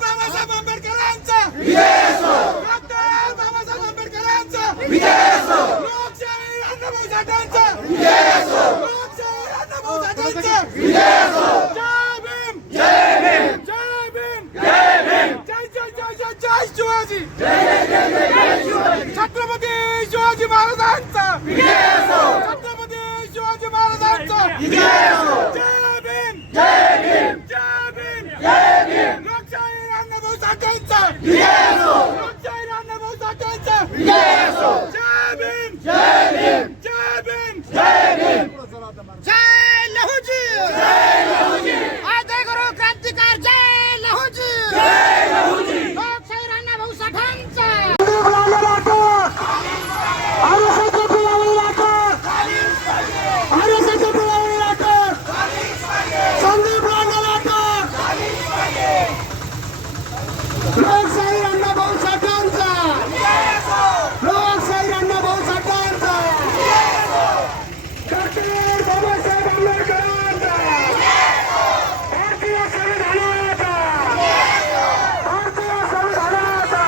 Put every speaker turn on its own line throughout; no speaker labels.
बाबासाहेब आंबेडकरांचा बाबासाहेब आंबेडकरांचा लोकशाही अण्णाभाऊ साठ्यांचा लोकशाही अण्णाभाऊ साठ्यांचा जय भीम जय भीम जय भीम जय भीम जय जय जय जय जय शिवाजी छत्रपती शिवाजी महाराजांचा छत्रपती शिवाजी महाराजांचा जय भीम जय भीम जय भीम जय भीम लोकशाही अण्णाभाऊ साठ्यांचा लोकशाही अण्णाभाऊ साठ्यांचा जय भीम जय भीम जय भीम जय भीम जय लहूजी जय लहूजी आदय गुरु क्रांतिकार जय लहूजी जय लहूजी लोकशाही अण्णाभाऊ साठ्यांचा
लोकशाही अण्णाभाऊ साठ्यांचा लोकशाही अण्णाभाऊ साठ्यांचा डॉक्टर बाबासाहेब आंबेडकरांचा भारतीय संविधानाचा भारतीय संविधानाचा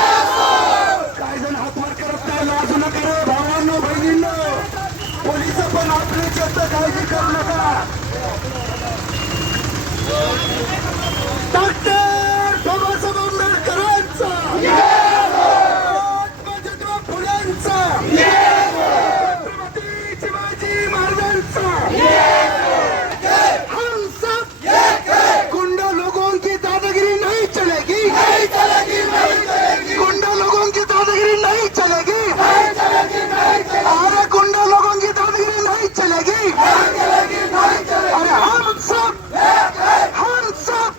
काय जण हातमार करत नाही लाजू नका रे भावांनो बहिणींनो पोलीस पण आपली जास्त काळजी करू नका. डॉक्टर बाबासाहेब आंबेडकरांचा महात्मा ज्योतिबा फुलेंचा छत्रपती शिवाजी महाराजांचा हम सब गुंडा लोगों की दादागिरी नहीं चलेगी नहीं चलेगी नहीं चलेगी गुंडा लोगों की दादागिरी नहीं चलेगी नहीं चलेगी नहीं चलेगी अरे गुंडा लोगों की दादागिरी नहीं चलेगी नहीं चलेगी नहीं चलेगी अरे हम सब हम सब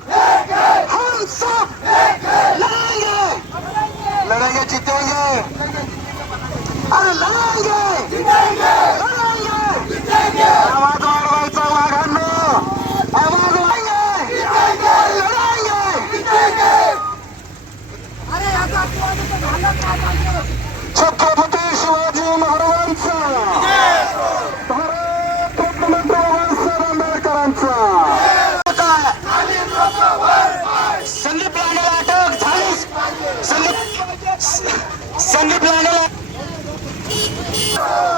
हम सब लड़ेंगे लड़ेंगे जीतेंगे अरे लड़ेंगे जीतेंगे लड़ेंगे आवाज वाढवायचा वाघांनो आवाज वाढेंगे लढाएंगे छत्रपती शिवाजी महाराजांचा भारत रत्न बाबासाहेब आंबेडकरांचा संदीप लांडेला अटक झाली संदीप संदीप लांडेला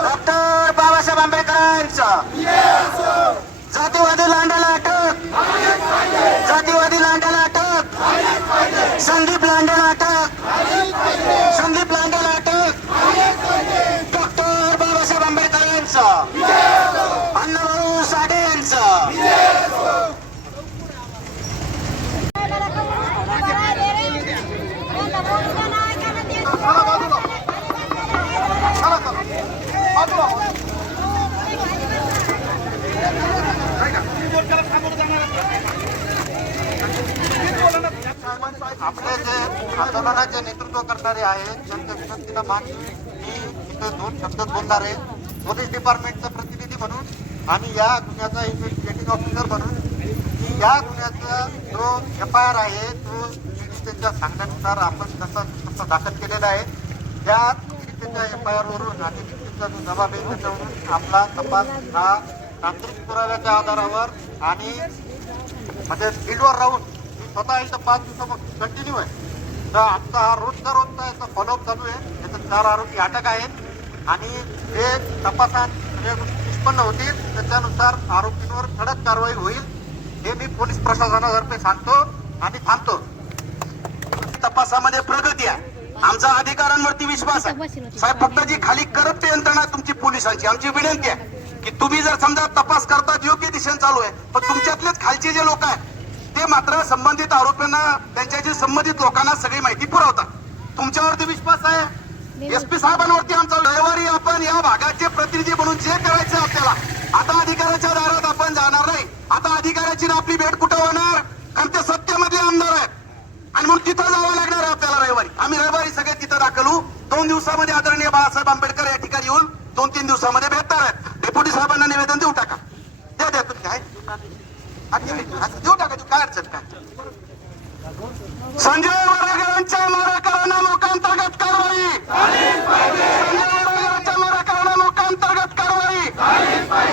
डॉक्टर बाबासाहेब आंबेडकरांचा. जातीवादी लांडाला अटक. जातीवादी लांडाला अटक. संदीप लांडाला अटक. संदीप लांडाला अटक. डॉक्टर बाबासाहेब आंबेडकरांचा. अण्णाभाऊ साठे यांचा. Oh!
आपले जे आंदोलनाचे नेतृत्व करणारे आहेत त्यांच्या विनंतीला मान मी इथे दोन शब्द बोलणार आहे पोलीस डिपार्टमेंटचा प्रतिनिधी म्हणून आणि या गुन्ह्याचा इन्व्हेस्टिगेटिंग ऑफिसर म्हणून की या गुन्ह्याचा जो एफ आय आर आहे तो त्यांच्या सांगण्यानुसार आपण तसा दाखल केलेला आहे. त्या पीडितेच्या एफ आय आर वरून आणि पीडितेचा जो जबाब आहे त्याच्यावरून आपला तपास हा तांत्रिक पुराव्याच्या आधारावर आणि म्हणजे फील्डवर राहून मी स्वतः इथं पाच दिवसापासून कंटिन्यू आहे. तर आमचा हा रोजचा रोजचा याचा फॉलोअप चालू आहे. याच्यात चार आरोपी अटक आहेत. आणि जे तपासात जे निष्पन्न होतील त्याच्यानुसार आरोपींवर कडक कारवाई होईल. हे मी पोलीस प्रशासनातर्फे सांगतो आणि थांबतो.
तपासामध्ये प्रगती आहे. आमचा अधिकारांवरती विश्वास आहे. साहेब फक्त जी खाली करप्ट यंत्रणा तुमची पोलिसांची आमची विनंती आहे की तुम्ही जर समजा तपास करता योग्य दिशेने चालू आहे पण तुमच्यातलेच खालचे जे लोक आहेत ते मात्र संबंधित आरोपींना त्यांच्या जे संबंधित लोकांना सगळी माहिती पुरवतात. तुमच्यावरती विश्वास आहे? एस पी साहेबांवरती आमचा रविवारी आपण या भागाचे प्रतिनिधी म्हणून जे करायचं आपल्याला आता अधिकाऱ्याच्या दारात आपण जाणार नाही. आता अधिकाऱ्याची ना आपली भेट कुठं होणार? कारण ते सत्तेमध्ये आमदार आहेत. आणि म्हणून तिथं जावं लागणार आहे आपल्याला रविवारी. आम्ही रविवारी सगळे दोन दिवसामध्ये आदरणीय बाळासाहेब आंबेडकर या ठिकाणी येऊन दोन तीन दिवसामध्ये भेटणार आहेत. डेप्युटी साहेबांना निवेदन देऊ टाका. द्या द्या तुम्ही. काय देऊ टाका. देऊ काय अडचण काय?
संजय वरागरांच्या मोकांतर्गत कारवाई संजय वरागरांच्या मारेकरांना मोकांतर्गत कारवाई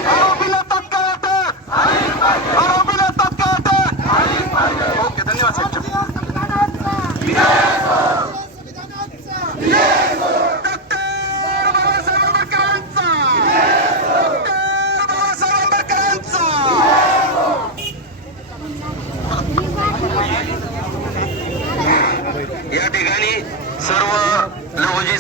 आरोपीला तत्काळ अटक आरोपीला तत्काळ अटक ओके धन्यवाद साहेब डॉक्टर बाबासाहेब आंबेडकरांचा डॉक्टर बाबासाहेब आंबेडकरांचा या ठिकाणी सर्व लहुजी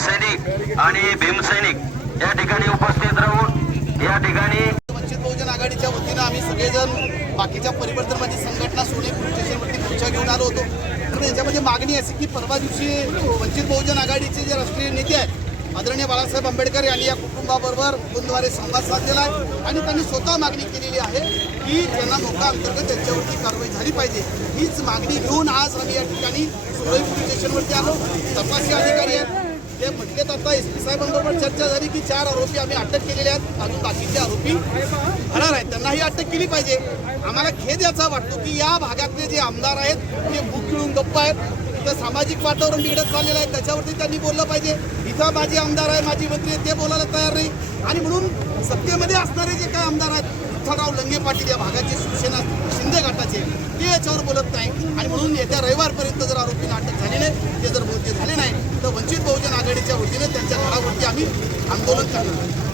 सैनिक भीमसैनिक या ठिकाणी उपस्थित राहून या ठिकाणी
वंचित बहुजन आघाडीच्या वतीनं आम्ही सगळेजण बाकीच्या परिवर्तनवादी संघटना सोने पोलीस स्टेशनवरती मोर्चा घेऊन आलो होतो. तर याच्यामध्ये मागणी अशी की परवा दिवशी वंचित बहुजन आघाडीचे जे राष्ट्रीय नेते आहेत आदरणीय बाळासाहेब आंबेडकर यांनी या कुटुंबाबरोबर फोनद्वारे संवाद साधलेला आहे आणि त्यांनी स्वतः मागणी केलेली आहे की त्यांना मोका अंतर्गत त्यांच्यावरती कारवाई झाली पाहिजे. हीच मागणी घेऊन आज आम्ही या ठिकाणी सुरई पोलीस स्टेशनवरती आलो. तपासी अधिकारी आहेत ते म्हटलेत आता एस पी साहेबांबरोबर चर्चा झाली की चार आरोपी आम्ही अटक केलेले आहेत. अजून बाकीचे आरोपी फरार आहेत. त्यांनाही अटक केली पाहिजे. आम्हाला खेद याचा वाटतो की या भागातले जे आमदार आहेत ते भूक मिळून गप्प आहेत तर सामाजिक वातावरण बिघडत चाललेलं आहे. त्याच्यावरती त्यांनी बोललं पाहिजे. इथं माझे आमदार आहे माझी मंत्री आहे, ते बोलायला तयार नाही. आणि म्हणून सत्तेमध्ये असणारे जे काही आमदार आहेत विठ्ठलराव लंगे पाटील या भागाचे शिवसेना शिंदे गटाचे ते याच्यावर बोलत नाही. आणि म्हणून येत्या रविवारपर्यंत जर आरोपींना अटक झाली नाही ते जर बोलते आघाडीच्या वतीने त्यांच्या घरावरती आम्ही आंदोलन करणार